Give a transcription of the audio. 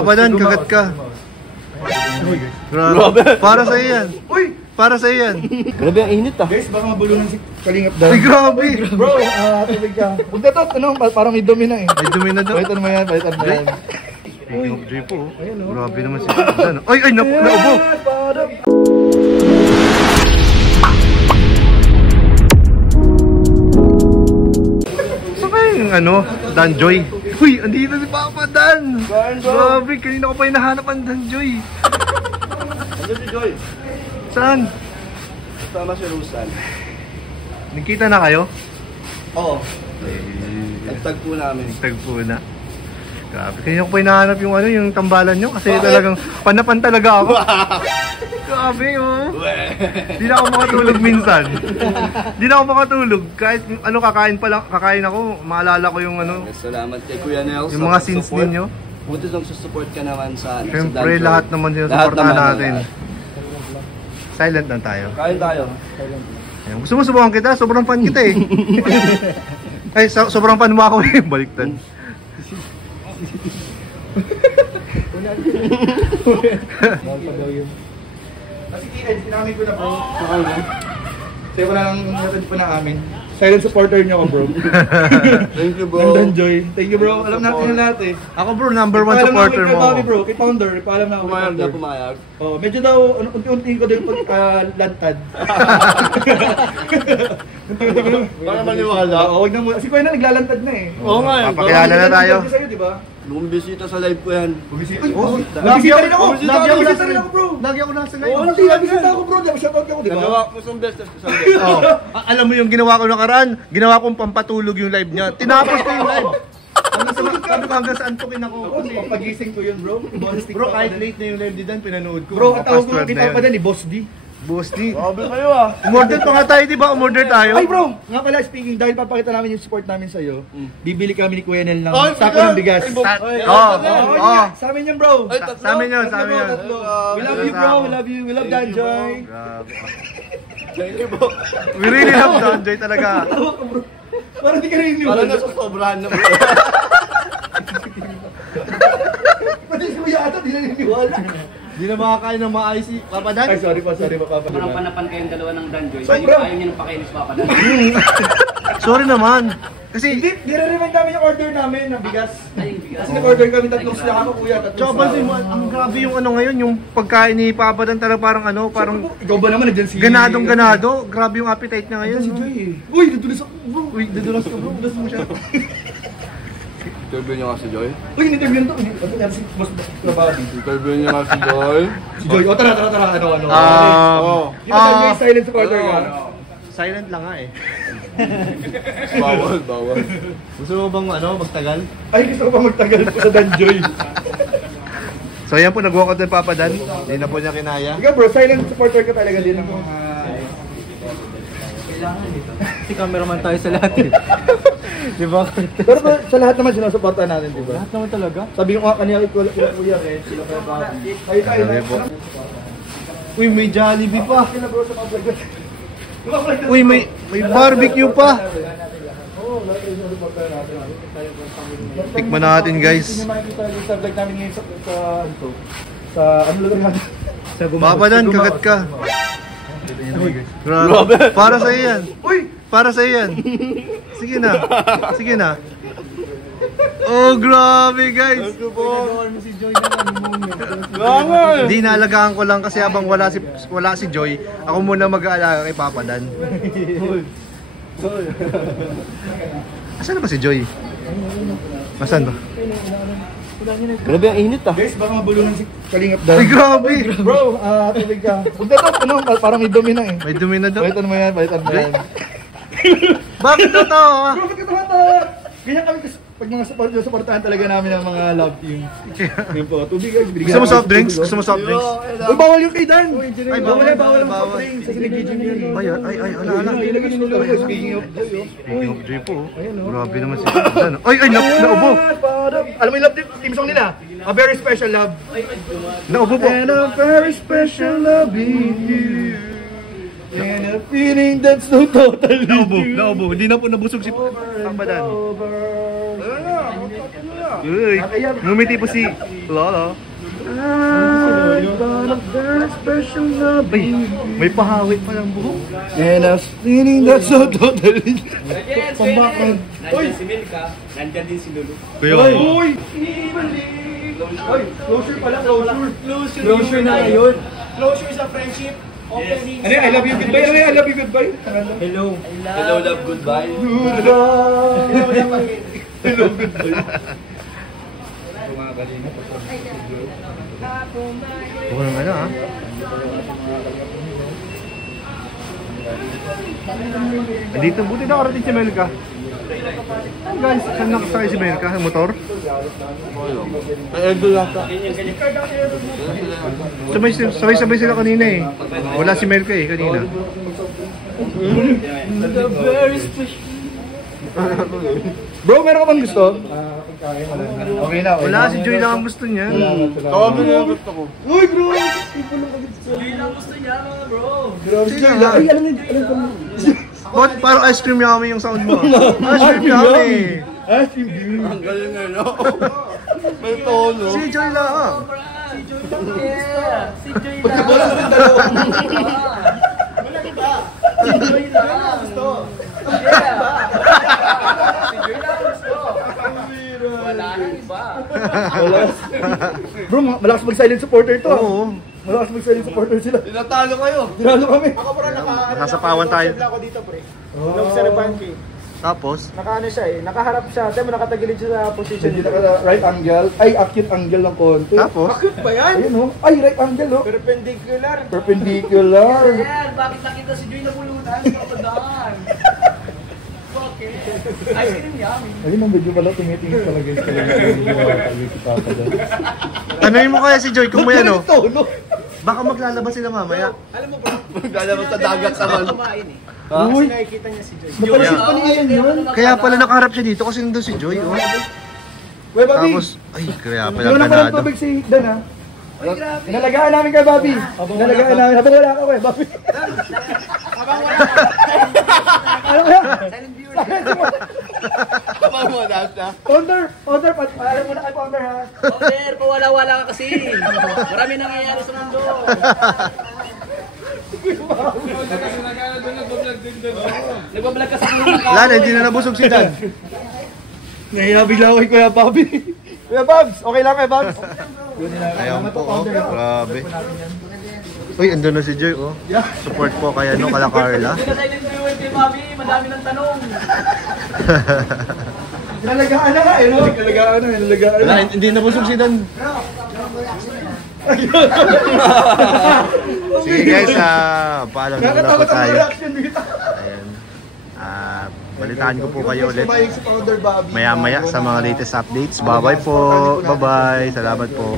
Papadan, kagat ka. Grabe. Para sa'yo yan. Uy! Para sa'yo yan. Grabe ang init ah. Guys, baka mabulunan si Kalingap daw. Ay, grabe. Bro, tubig ka. Huwag na to, parang may dumi na eh. May dumi na daw. Balitan mo yan, balitan mo yan. Speaking of drip po. Grabe naman si Papadan. Ay, naubo. Ano, Danjoy. Uy, andito si Papa Dan. Grabe, kanina ko pa hinahanap ang Danjoy. Ano si Joy? Saan? Tama si Rusan. Nagkita na kayo? Oo. Nagtagpo namin. Nagtagpo na. Grabe, kanina ko pa hinahanap yung ano, yung tambalan nyo. Kasi talagang panapan talaga ako. Grabe, oh. Di na ako makatulog minsan. Di na ako makatulog. Kahit ano, kakain ako, maalala ko yung ano. Salamat kay Kuya Nels. Yung mga scenes ninyo. Buti lang support ka naman sa Siyempre, lahat naman sinusuportahan natin. Silent lang tayo. Kain tayo. Ayun. Gusto mo subukan kita? Sobrang fan kita eh. Ay, sobrang fan mo ako eh. Baliktad. Kasi sinamin ko na bro. Sa'yo ko lang message pa na amin. Silent supporter niyo ako bro. Thank you bro. Enjoy. Thank you bro. Alam natin yung lahat eh. Ako bro, number 1 supporter mo. Kay bro, kay founder. Paalam na ako. Pumayag na pumayag. Oh, medyo daw unti-unti ko din lantad. Para maniwala. Wag na mo. Si Kuya na naglalantad na eh. Oo nga eh. Papakilala na tayo. Sa'yo, di ba? Bumisita sa live ko yan. Bumisita rin ako. Bumisita rin ako bro. Lagi ako nasa Oo, ngayon. nabisita ako bro. Shoutout ako, di ba? Nagawa ko sa best. Alam mo yung ginawa ko nakaraan? Ginawa kong pampatulog yung live niya. Tinapos ko yung live. Sabi ko hanggang saan tukin ako. Pagising ko yun bro. Bro, kahit late na yung live di Dan, pinanood ko. Bro, ang tawag ko kita pa din ni Boss D. Boss D. Sabi kayo ah. Umorder pa nga tayo, di ba? Umorder tayo. Ay bro, nga pala speaking, dahil papakita namin yung support namin sa'yo, bibili kami ni Kuya Nel ng sako ng bigas. Sa amin yan bro. Sa amin yun, sa amin yun. We love you bro, we love you, we love Danjoy. Thank you bro. We really love Danjoy talaga. Parang di ka rin Parang iniwala. nasa sobrahan na bro. Pati si Kuya ata, di na niniwala. Di na makakain ng maayos si Papa Dan. Ay sorry pa Papa. Parang panapan kayong dalawa ng Danjoy. Sobra. Ayaw niya ng pakainis Papa Dan. Sorry naman. Kasi, Hindi, nire-remind namin yung order namin ng bigas. Ay, yung bigas. Kasi nag-order kami tatlong sila ako Kuya, tatlong tsaka pansin mo, ang grabe yung ano ngayon, yung pagkain ni Papa Dan talaga parang ano, parang ikaw ba naman nandiyan si... ganadong-ganado. Grabe yung appetite niya ngayon. Si Joy eh. Uy, nadulas ako bro. Uy, dadulas ka bro. Dadulas mo siya. Interview niyo nga si Joy. Uy, in-interview na to. Ano yan si Boss Trababi? Interview niyo nga si Joy. Si Joy. O tara. Ano. Di ba tayo silent supporter ka? Silent lang nga eh. Bawal. Gusto mo bang ano, magtagal? Ay, gusto ko pa magtagal po sa Danjoy. So yan po, nag-walk out ng Papa Dan. Hindi na po niya kinaya. Ikaw bro, silent supporter ka talaga din ako. Si cameraman tayo sa lahat eh. Di ba? Pero sa lahat naman sinusuportahan natin, di ba? Lahat naman talaga. Sabi ko nga kanina kay Kuya Red, sila pa Bobby. Tayo Grabe po. na. Uy, may Jollibee pa. Sila bro sa mga vlog. Uy, may barbecue pa. Oo, lahat yung sinusuportahan natin. Tikman natin guys. Hindi makikita sa vlog namin ngayon sa ano lang natin. Papa Dan, kagat ka. Grabe. Para sa'yo yan. Uy! Para sa'yo yan. Sige na. Oh, grabe guys. Hindi, naalagaan ko lang kasi habang wala si Joy, ako muna mag-aalaga kay Papa Dan. Asan na ba si Joy? Asan ba? Grabe ang init ah. Guys, baka mabulunan si Kalingap daw. Ay, grabe. Bro, tubig ka. Huwag na to, parang may dumi na eh. May dumi na daw. Balitan mo yan. Bakit to? Bro, ba't ka tumatawa? Ganyan kami kasi pag mga supportahan talaga namin ng mga love team. Yun po, tubig guys. Gusto mo soft drinks? Uy, bawal yung kay Dan! Ay, bawal bawal. ang soft drinks. Kasi nag-gym yun. Ay, ala. Ilagay nyo nila. Speaking of Joy, Speaking of drip po. Grabe naman si Papa Dan. Ay, naubo. Alam mo yung love team song nila? A very special love. Naubo po. And a very special love in you. And a feeling that's so totally Naubo. Hindi na po nabusog si Papa Dan. Uy, ngumiti po si Lolo. Ay, may pahawi pa lang buhok. And I was feeling that so totally. Pambakad. Nandiyan si Milka, nandiyan din si Lulu. Uy! Uy! Closure pala, closure. Closure na yun. Closure sa friendship. Opening. Ano yung I love you goodbye? Ano yung I love you goodbye? Hello. Hello, love, goodbye. Hello goodbye. Huwag ng ano Dito, buti nakarating si Melka. Guys, saan nakasakay si Melka? Ang motor? Ay, Edo yata. Sabay-sabay sila kanina eh. Wala si Melka eh, kanina. Bro, meron ka bang gusto? Okay na. Wala, si Joy lang ang gusto niya. Tawagin mo yung gusto ko. Uy, bro! Joy lang gusto niya, bro. Grabe Sila. sila. Ay, alam ko. Ba't parang ice cream yummy yung sound mo? Ice cream yummy! Ice cream beauty. Ang galing nga, no? May tono. Si Joy lang. Si Joy lang yeah. Si Joy lang. Wala ka rin dalawa. Wala iba. Si Joy lang gusto. Yeah. Si Joy lang gusto. Wala nang iba. Bro, malakas mag-silent supporter to. Oo. Malakas mag-silent supporter sila. Tinatalo kayo. Tinalo kami. Ako bro, Nakasapawan tayo. ako dito pre. Nung sa Rebanki. Tapos, Nakaano siya eh, nakaharap siya. Tayo mo nakatagilid siya sa position Hindi na right angle. Ay, acute angle ng konti. tapos, Bakit ba yan? Ayun, oh. Ay, right angle, oh. Perpendicular. Perpendicular. Yan, bakit nakita si Joy na bulutan? Kapadaan. Bakit? Ice cream yummy. Ayun, ang video pala, tumitingin talaga yung talaga. Hindi si Papa dyan. tanongin mo kaya si Joy kung may ano. Tono. Baka maglalabas sila mamaya. Alam mo ba? Maglalabas sa dagat naman. Kumain eh. Ha? Kasi nakikita niya si Joy. Napalasip pa niya yan yun. Kaya pala nakaharap siya dito kasi nandun si Joy. Oh. Wey, Bobby. Tapos, ay, kaya pala Iwan na pala ng ganado. tubig si Dan, ha? Inalagaan namin kay Bobby. Inalagaan namin. Habang wala ka, wey, Bobby. Habang wala ka. Ano kaya? Silent viewer. Kapag mo na siya. Founder, paalam muna kay Founder, ha? Over, pawala-wala ka kasi. Marami nangyayari sa mundo. Nagbablog ka sa mundo. Wala na, hindi na nabusog si Dan. Nahiya bigla ako kay Kuya Bobby. Kuya Bobs, okay lang kay Bobs? Ayan po, oh. Grabe. Uy, andun na si Joy, oh. Support po kay ano, kala Carla. Hindi ka silent viewer kay Bobby. Madami ng tanong. Inalagaan na nga, eh, no? Inalagaan na. Wala, hindi nabusog si Dan. Sige guys, paalam na muna po Nakakatakot ang tayo. reaction dito. Ayan. Balitaan ko po kayo ulit Sumayang si Founder Bobby. maya-maya sa mga latest updates. Bye-bye po. Bye-bye. Salamat po.